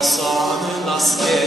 Sakin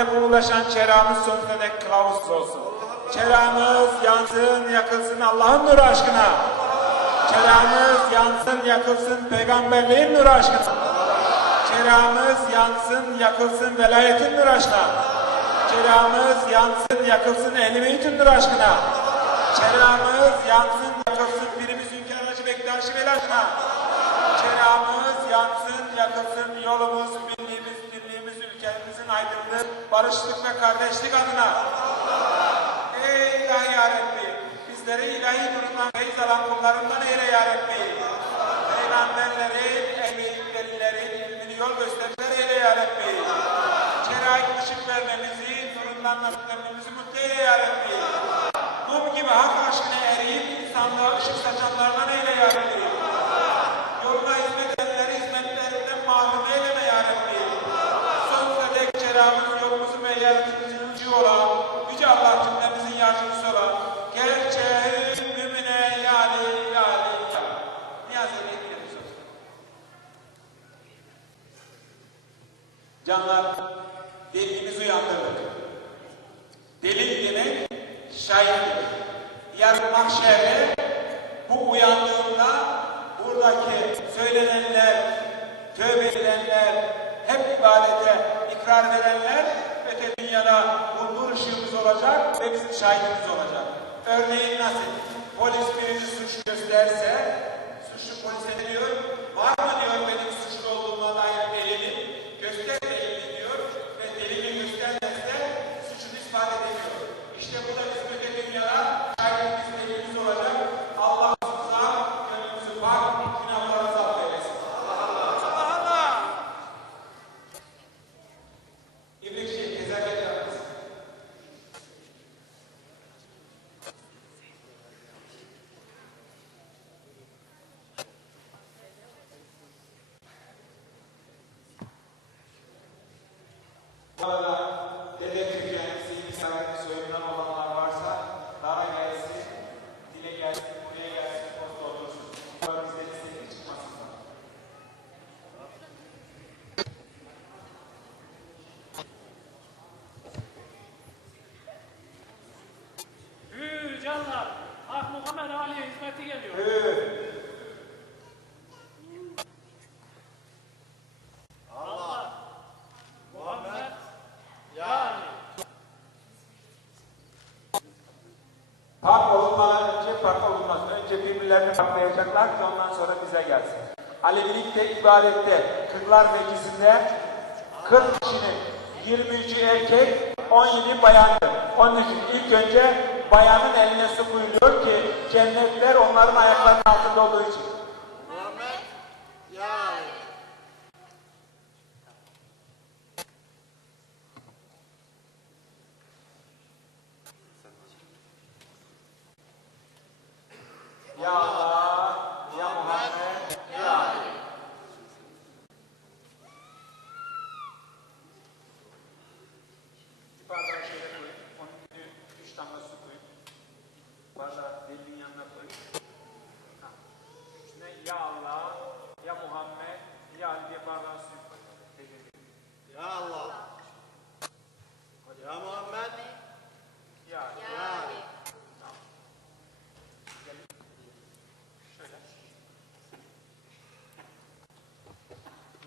bize bu ulaşan çerağımız sonuna dek kılavuz olsun. Çerağımız yansın yakılsın Allah'ın nuru aşkına. Çerağımız yansın yakılsın peygamberliğin nuru aşkına. Çerağımız yansın yakılsın velayetin nuru aşkına. Çerağımız yansın yakılsın ehli nuru aşkına. Çerağımız yansın yakılsın birimiz hünkâracı Bektaşi Veli aşkına. Çerağımız yansın, yakılsın yolumuz, ülkemizin aydınlığı, barışlık ve kardeşlik adına. Ey ilahi ya Rabbi, bizleri ilahi nurundan feyz alan kullarından eyle ya Rabbi. Peygamberlerin, emirlerin ilmini yol göstericiler eyle ya Rabbi. Çerağın ışık vermemizi, nurundan nasiplerimizi mutlu eyle ya olacak ve bizim şahidimiz olacak. Örneğin nasıl? Polis birini suç gösterse, Pak olunmadan önce pak olunmaz. Önce birbirlerini paklayacaklar ki ondan sonra bize gelsin. Alevilikte, ibadette, kırklar meclisinde 40 kişinin 23'ü erkek, 17 bayandır. Onun için ilk önce bayanın eline su koyuluyor ki cennetler onların ayaklarının altında olduğu için. Ya Allah, Ya Muhammed, Ya Ali. Bir bardağı şöyle koyun, onun üstüne üç damla su koyun. Bardağı delinin yanına koyun. Ha. Üstüne Ya Allah, Ya Muhammed, Ya Ali diye bardağı suyu koyun. Teşekkür ederim. Ya Allah. Ya Muhammed. Ya Ali. Ya Ali. Şöyle.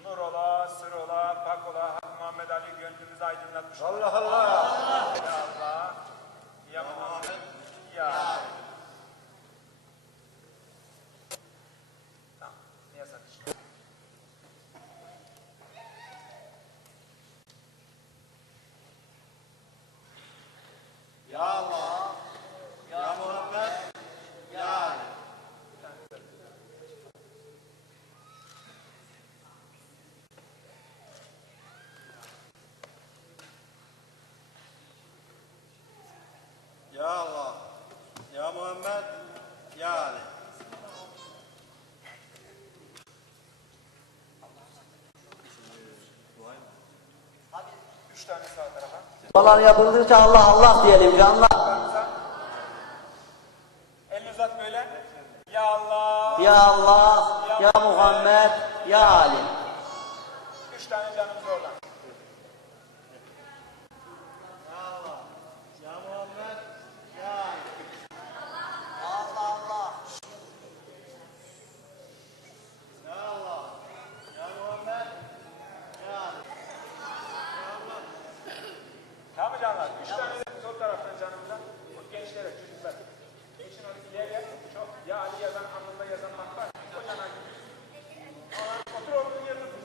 Nur ola, sır ola, pak ola, Hak Muhammed Ali gönlümüzü aydınlatmış. ola. Allah Allah. Ya Allah, Ya Muhammed, Ya Dualar yapıldıkça Allah Allah diyelim canlar. Elini uzat böyle. Ya Allah. Ya Allah, Ya Muhammed, Ya Ali. Üç tane canımız orada. Ya Allah. Ya Muhammed. Ya Ali. Allah Allah. Ya Allah. Ya Muhammed. Ya Ali. Ya Allah. Tamam mı canlar? Üç tane de sol taraftan canımıza. Bu gençlere, çocuklar. Geçin hadi ileriye. Çok ya Ali yazan, anlamda yazan bak var. O cana gidiyor. Ama otur oturduğun yerde dur.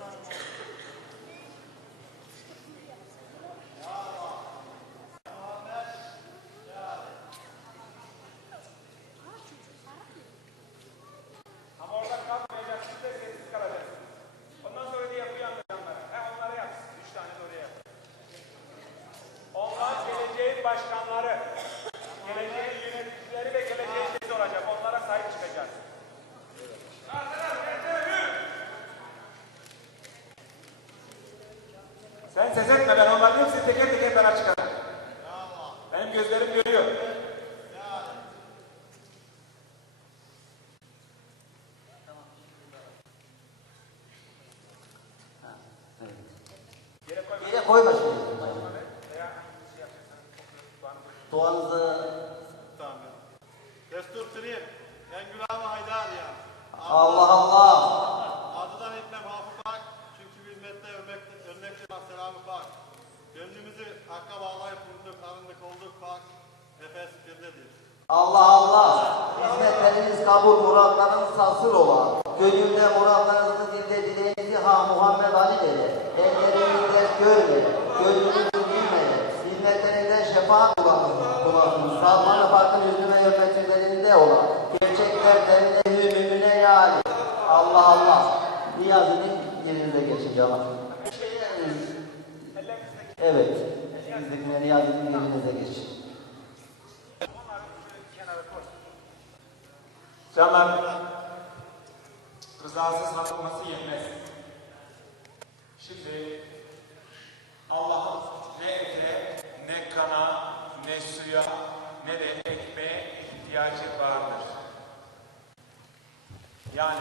Ama orada kalmayacaksınız da sessiz kalacaksınız. Ondan sonra diye bu yandı canlara. He onları yap. Üç tane de oraya yap. Onlar geleceğin başkanları, geleceğin yöneticileri ve geleceğin şeysi olacak. Onlara sahip çıkacağız. Sen ses etme ben onların hepsini teker teker bana çıkarım. Benim gözlerim görüyor. Yere koyma şimdi. Duanızı Tamam. Destur Trim. Engül abi Haydar ya. Allah Allah. Allah Allah. Hizmetleriniz kabul, muratlarınız hasıl ola. Gönülde muratlarınızı dilde dileğinizi ha Muhammed Ali dedi. Elleriniz dert görme. Gönlünüzü bilmedi. Hizmetlerinden şefaat bulasınız. Salman-ı Fakkın yüzüme yöneticilerinde ola. Gerçekler demine mümine ya Ali. Allah Allah. Niyazının yerinize geçin canım. Evet. Sizdekine niyazının yerinize geçin. Canlar, rızasız satılması yenmez. Şimdi Allah'ın ne ete, ne kana, ne suya, ne de ekmeğe ihtiyacı vardır. Yani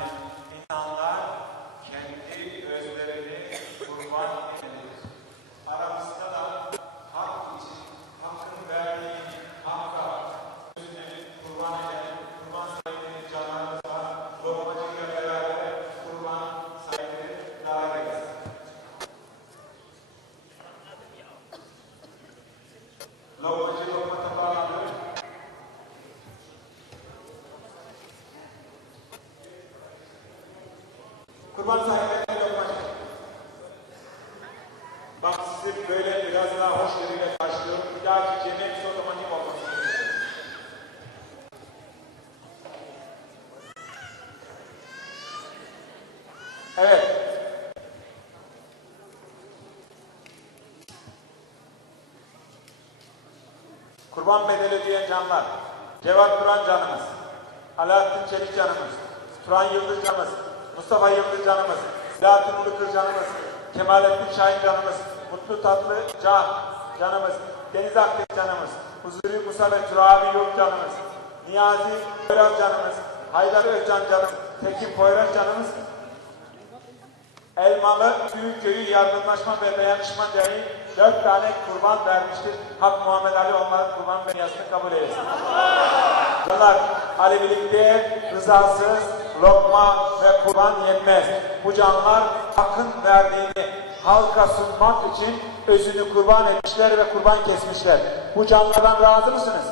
Kurban sahipleri lokmacı. Bak sizi böyle biraz daha hoşgörüyle karşılıyorum. Bir dahaki yemek otomatik olması gerekiyor. Evet. Kurban bedeli diyen canlar. Cevat Duran canımız. Alaaddin Çelik canımız. Turan Yıldız canımız. Mustafa Yıldız canımız. Selahattin Ulukır canımız. Kemalettin Şahin canımız. Mutlu Tatlı Can canımız. Deniz Akdeniz canımız. Huzuri Musa ve Turabi Yok canımız. Niyazi Poyraz canımız. Haydar Özcan canımız. Tekin Poyraz canımız. Elmalı Büyükköy'ü Yardımlaşma ve Dayanışma Derneği dört tane kurban vermiştir. Hak Muhammed Ali onların kurban beyazını kabul eylesin. Canlar, Alevilikte rızasız lokma ve kurban yenmez. Bu canlar hakkın verdiğini halka sunmak için özünü kurban etmişler ve kurban kesmişler. Bu canlardan razı mısınız?